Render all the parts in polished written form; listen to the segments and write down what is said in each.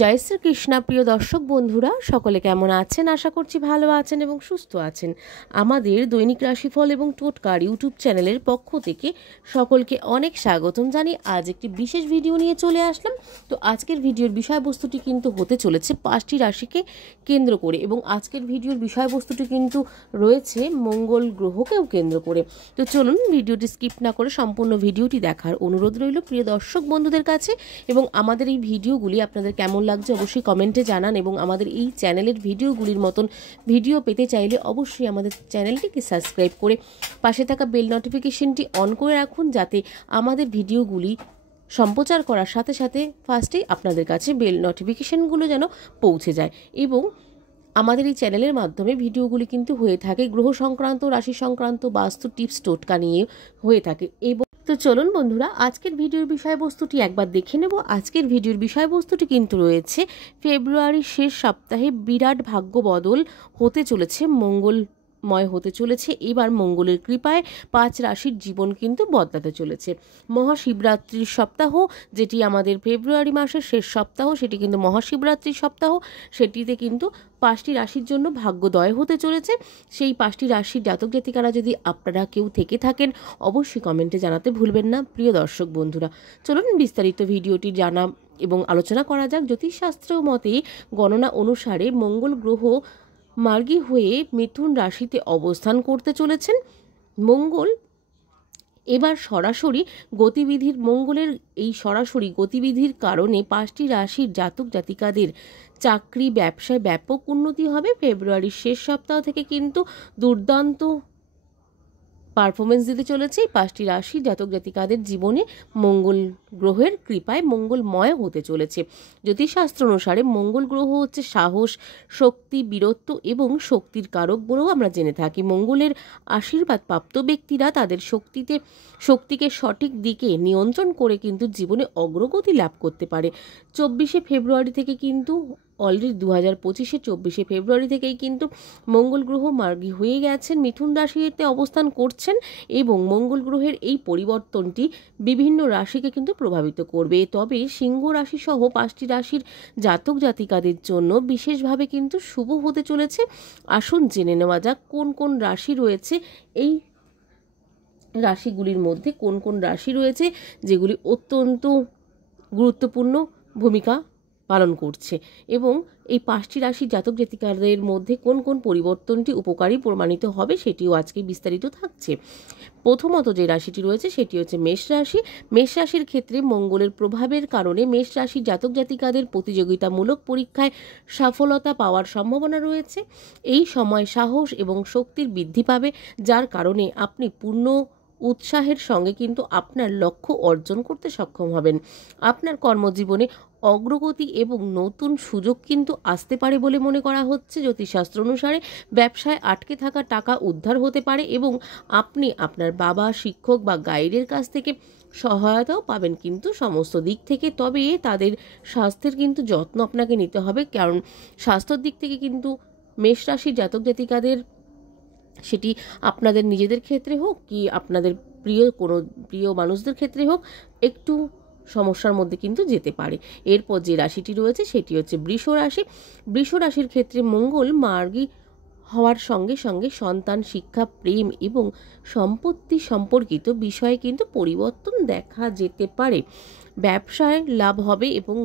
জয় শ্রীকৃষ্ণ। প্রিয় দর্শক বন্ধুরা, সকলে কেমন আছেন? আশা করছি ভালো আছেন এবং সুস্থ আছেন। আমাদের দৈনিক রাশিফল এবং টোটকার ইউটিউব চ্যানেলের পক্ষ থেকে সকলকে অনেক স্বাগতম জানিয়ে আজ একটি বিশেষ ভিডিও নিয়ে চলে আসলাম। তো আজকের ভিডিওর বিষয়বস্তুটি কিন্তু হতে চলেছে 5টি রাশিকে কেন্দ্র করে, এবং আজকের ভিডিওর বিষয়বস্তুটি কিন্তু রয়েছে মঙ্গল গ্রহকেও কেন্দ্র করে। তো চলুন ভিডিওটি স্কিপ না করে সম্পূর্ণ ভিডিওটি দেখার অনুরোধ রইল প্রিয় দর্শক বন্ধুদের কাছে। এবং আমাদের এই ভিডিওগুলি আপনাদের কেমন লাগছে অবশ্যই কমেন্টে জানান, এবং আমাদের এই চ্যানেলের ভিডিওগুলির মতন ভিডিও পেতে চাইলে অবশ্যই আমাদের চ্যানেলটিকে সাবস্ক্রাইব করে পাশে থাকা বেল নোটিফিকেশনটি অন করে রাখুন, যাতে আমাদের ভিডিওগুলি সম্প্রচার করার সাথে সাথে ফার্স্টেই আপনাদের কাছে বেল নোটিফিকেশনগুলো যেন পৌঁছে যায়। এবং আমাদের এই চ্যানেলের মাধ্যমে ভিডিওগুলি কিন্তু হয়ে থাকে গ্রহ সংক্রান্ত, রাশি সংক্রান্ত, বাস্তু টিপস টোটকা নিয়ে হয়ে থাকে। তো চলুন বন্ধুরা, আজকের ভিডিওর বিষয়বস্তুটি একবার দেখে নেব। আজকের ভিডিওর বিষয়বস্তুটি কিন্তু রয়েছে ফেব্রুয়ারির শেষ সপ্তাহে বিরাট ভাগ্য বদল হতে চলেছে, মঙ্গলময় হতে চলেছে। এবার মঙ্গলের কৃপায় 5 রাশির জীবন কিন্তু বদলাতে চলেছে। মহাশিবরাত্রির সপ্তাহ, যেটি আমাদের ফেব্রুয়ারি মাসের শেষ সপ্তাহ, সেটি কিন্তু মহাশিবরাত্রির সপ্তাহ। সেটিতে কিন্তু 5টি রাশির জন্য ভাগ্যোদয় হতে চলেছে। সেই 5টি রাশির জাতক জাতিকারা যদি আপনারা কেউ থেকে থাকেন, অবশ্যই কমেন্টে জানাতে ভুলবেন না প্রিয় দর্শক বন্ধুরা। চলুন বিস্তারিত ভিডিওটি জানা এবং আলোচনা করা যাক। জ্যোতিষশাস্ত্র মতে গণনা অনুসারে মঙ্গল গ্রহ মার্গী হয়ে মিথুন রাশিতে অবস্থান করতে চলেছেন। মঙ্গল এবার মঙ্গলের এই সরাসরি গতিবিধির কারণে 5টি রাশির জাতক জাতিকাদের চাকরি ব্যবসায় ব্যাপক উন্নতি হবে। ফেব্রুয়ারির শেষ সপ্তাহ থেকে কিন্তু দুর্দান্ত পারফরমেন্স দিতে চলেছে এই 5টি রাশি জাতক জাতিকাদের জীবনে মঙ্গল গ্রহের কৃপায় মঙ্গলময় হতে চলেছে। জ্যোতিষশাস্ত্র অনুসারে মঙ্গল গ্রহ হচ্ছে সাহস, শক্তি, বীরত্ব এবং শক্তির কারক বলেও আমরা জেনে থাকি। মঙ্গলের আশীর্বাদ প্রাপ্ত ব্যক্তিরা তাদের শক্তিকে সঠিক দিকে নিয়ন্ত্রণ করে কিন্তু জীবনে অগ্রগতি লাভ করতে পারে। 24শে ফেব্রুয়ারি থেকে কিন্তু অলরেডি 2025-এ 24শে ফেব্রুয়ারি থেকেই কিন্তু মঙ্গল গ্রহ মার্গী হয়ে গেছেন, মিথুন রাশিতে অবস্থান করছেন। এবং মঙ্গল গ্রহের এই পরিবর্তনটি বিভিন্ন রাশিকে কিন্তু প্রভাবিত করবে। তবে সিংহ রাশি সহ 5টি রাশির জাতক জাতিকাদের জন্য বিশেষভাবে কিন্তু শুভ হতে চলেছে। আসুন জেনে নেওয়া যাক কোন কোন রাশি রয়েছে, এই রাশিগুলির মধ্যে কোন কোন রাশি রয়েছে যেগুলি অত্যন্ত গুরুত্বপূর্ণ ভূমিকা পালন করছে, এবং এই 5টি রাশির জাতক জাতিকাদের মধ্যে কোন কোন পরিবর্তনটি উপকারী প্রমাণিত হবে সেটিও আজকে বিস্তারিত থাকছে। প্রথমত যে রাশিটি রয়েছে সেটি হচ্ছে মেষ রাশি। মেষ রাশির ক্ষেত্রে মঙ্গলের প্রভাবের কারণে মেষ রাশির জাতক জাতিকাদের প্রতিযোগিতামূলক পরীক্ষায় সফলতা পাওয়ার সম্ভাবনা রয়েছে। এই সময় সাহস এবং শক্তির বৃদ্ধি পাবে, যার কারণে আপনি পূর্ণ উৎসাহের সঙ্গে কিন্তু আপনার লক্ষ্য অর্জন করতে সক্ষম হবেন। আপনার কর্মজীবনে অগ্রগতি এবং নতুন সুযোগ কিন্তু আসতে পারে বলে মনে করা হচ্ছে। জ্যোতিষশাস্ত্র অনুসারে ব্যবসায় আটকে থাকা টাকা উদ্ধার হতে পারে, এবং আপনি আপনার বাবা, শিক্ষক বা গাইডের কাছ থেকে সহায়তাও পাবেন কিন্তু সমস্ত দিক থেকে। তবে তাদের স্বাস্থ্যের কিন্তু যত্ন আপনাকে নিতে হবে, কারণ স্বাস্থ্যের দিক থেকে কিন্তু মেষ রাশির জাতক জাতিকাদের, সেটি আপনাদের নিজেদের ক্ষেত্রে হোক কি আপনাদের প্রিয় মানুষদের ক্ষেত্রে হোক, একটু সমস্যার মধ্যে কিন্তু যেতে পারে। এরপর যে রাশিটি রয়েছে সেটি হচ্ছে বৃষ রাশি। বৃষ রাশির ক্ষেত্রে মঙ্গল মার্গী হওয়ার সঙ্গে সঙ্গে সন্তান, শিক্ষা, প্রেম এবং সম্পত্তি সম্পর্কিত বিষয়ে কিন্তু পরিবর্তন দেখা যেতে পারে। ব্যবসায় লাভ হবে এবং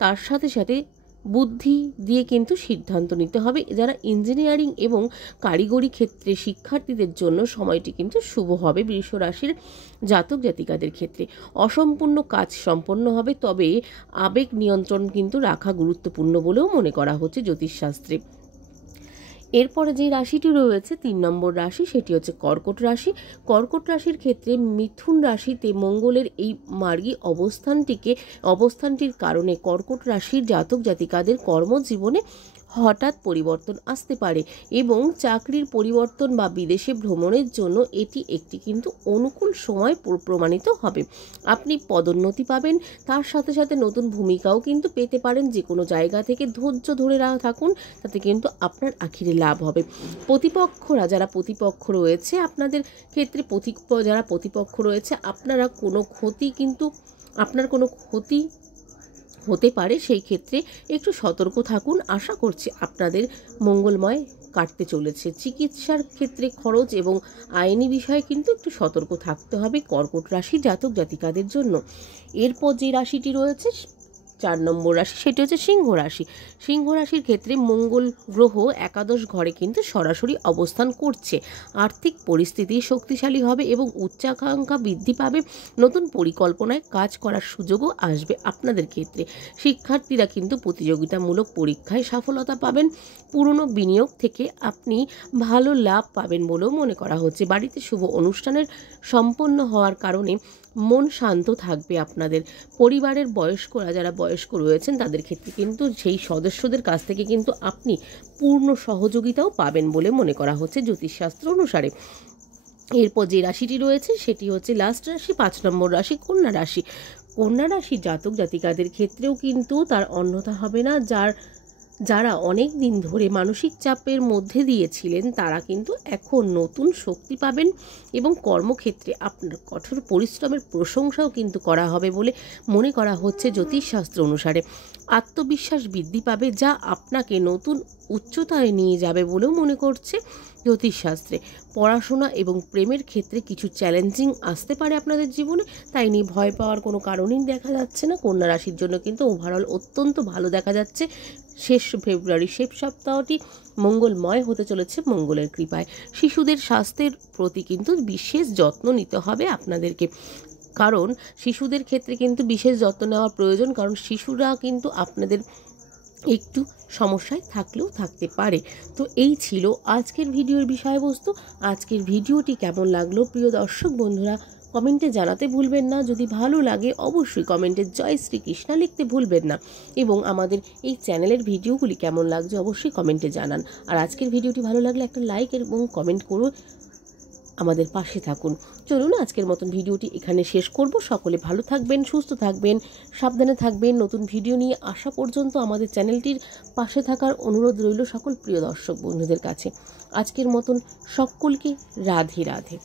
তার সাথে সাথে বুদ্ধি দিয়ে কিন্তু সিদ্ধান্ত নিতে হবে। যারা ইঞ্জিনিয়ারিং এবং কারিগরি ক্ষেত্রে শিক্ষার্থীদের জন্য সময়টি কিন্তু শুভ হবে। বৃষ রাশির জাতক জাতিকাদের ক্ষেত্রে অসম্পূর্ণ কাজ সম্পন্ন হবে, তবে আবেগ নিয়ন্ত্রণ কিন্তু রাখা গুরুত্বপূর্ণ বলেও মনে করা হচ্ছে জ্যোতিষশাস্ত্রে। এরপরে যে রাশিটি রয়েছে 3 নম্বর রাশি, সেটি হচ্ছে কর্কট রাশি। কর্কট রাশির ক্ষেত্রে মিথুন রাশিতে মঙ্গলের এই মার্গী অবস্থানটির কারণে কর্কট রাশির জাতক জাতিকাদের কর্মজীবনে হঠাৎ পরিবর্তন আসতে পারে, এবং চাকরির পরিবর্তন বা বিদেশে ভ্রমণের জন্য এটি একটি কিন্তু অনুকূল সময় প্রমাণিত হবে। আপনি পদোন্নতি পাবেন, তার সাথে সাথে নতুন ভূমিকাও কিন্তু পেতে পারেন। যে কোনো জায়গা থেকে ধৈর্য ধরে থাকুন, তাতে কিন্তু আপনার আখিরে লাভ হবে। যারা প্রতিপক্ষ রয়েছে আপনাদের ক্ষেত্রে, যারা প্রতিপক্ষ রয়েছে আপনার কোনো ক্ষতি হতে পারে, সেই ক্ষেত্রে একটু সতর্ক থাকুন। আশা করছি আপনাদের মঙ্গলময় কাটতে চলেছে। চিকিৎসার ক্ষেত্রে খরচ এবং আইনি বিষয়ে কিন্তু একটু সতর্ক থাকতে হবে কর্কট রাশি জাতক জাতিকাদের জন্য। এরপর যে রাশিটি রয়েছে 4 নম্বর রাশি, সেটি হচ্ছে সিংহ রাশি। সিংহ রাশির ক্ষেত্রে মঙ্গল গ্রহ একাদশ ঘরে কিন্তু সরাসরি অবস্থান করছে। আর্থিক পরিস্থিতি শক্তিশালী হবে এবং উচ্চাকাঙ্ক্ষা বৃদ্ধি পাবে। নতুন পরিকল্পনায় কাজ করার সুযোগও আসবে আপনাদের ক্ষেত্রে। শিক্ষার্থীরা কিন্তু প্রতিযোগিতামূলক পরীক্ষায় সফলতা পাবেন। পুরনো বিনিয়োগ থেকে আপনি ভালো লাভ পাবেন বলেও মনে করা হচ্ছে। বাড়িতে শুভ অনুষ্ঠানের সম্পন্ন হওয়ার কারণে মন শান্ত থাকবে আপনাদের। পরিবারের বয়স্করা, যারা বয়স্ক রয়েছেন, তাদের ক্ষেত্রে কিন্তু সেই সদস্যদের কাছ থেকে কিন্তু আপনি পূর্ণ সহযোগিতাও পাবেন বলে মনে করা হচ্ছে জ্যোতিষশাস্ত্র অনুসারে। এরপর যে রাশিটি রয়েছে সেটি হচ্ছে লাস্ট রাশি, 5 নম্বর রাশি, কন্যা রাশি। কন্যা রাশি জাতক জাতিকাদের ক্ষেত্রেও কিন্তু তার অন্যথা হবে না। যারা অনেক দিন ধরে মানসিক চাপের মধ্যে দিয়েছিলেন, তারা কিন্তু এখন নতুন শক্তি পাবেন এবং কর্মক্ষেত্রে আপনার কঠোর পরিশ্রমের প্রশংসাও কিন্তু করা হবে বলে মনে করা হচ্ছে জ্যোতিষশাস্ত্র অনুসারে। আত্মবিশ্বাস বৃদ্ধি পাবে, যা আপনাকে নতুন উচ্চতায় নিয়ে যাবে বলেও মনে করছে জ্যোতিষশাস্ত্রে। পড়াশোনা এবং প্রেমের ক্ষেত্রে কিছু চ্যালেঞ্জিং আসতে পারে আপনাদের জীবনে, তাই নিয়ে ভয় পাওয়ার কোনো কারণই দেখা যাচ্ছে না। কন্যা রাশির জন্য কিন্তু ওভারঅল অত্যন্ত ভালো দেখা যাচ্ছে। শেষ ফেব্রুয়ারি শেষ সপ্তাহটি মঙ্গলময় হতে চলেছে মঙ্গলের কৃপায়। শিশুদের স্বাস্থ্যের প্রতি কিন্তু বিশেষ যত্ন নিতে হবে আপনাদেরকে, কারণ শিশুদের ক্ষেত্রে কিন্তু বিশেষ যত্ন নেওয়ার প্রয়োজন, কারণ শিশুরা কিন্তু আপনাদের একটু সমস্যায় থাকলেও থাকতে পারে। তো এই ছিল আজকের ভিডিওর বিষয়বস্তু। আজকের ভিডিওটি কেমন লাগলো প্রিয় দর্শক বন্ধুরা কমেন্টে জানাতে ভুলবেন না। যদি ভালো লাগে অবশ্যই কমেন্টে জয় শ্রীকৃষ্ণা লিখতে ভুলবেন না, এবং আমাদের এই চ্যানেলের ভিডিওগুলি কেমন লাগছে অবশ্যই কমেন্টে জানান। আর আজকের ভিডিওটি ভালো লাগলে একটা লাইক এবং কমেন্ট করে আমাদের পাশে থাকুন। চলুন আজকের মতন ভিডিওটি এখানে শেষ করব। সকলে ভালো থাকবেন, সুস্থ থাকবেন, সাবধানে থাকবেন। নতুন ভিডিও নিয়ে আসা পর্যন্ত আমাদের চ্যানেলটির পাশে থাকার অনুরোধ রইল সকল প্রিয় দর্শক বন্ধুদের কাছে। আজকের মতন সকলকে রাধে রাধে।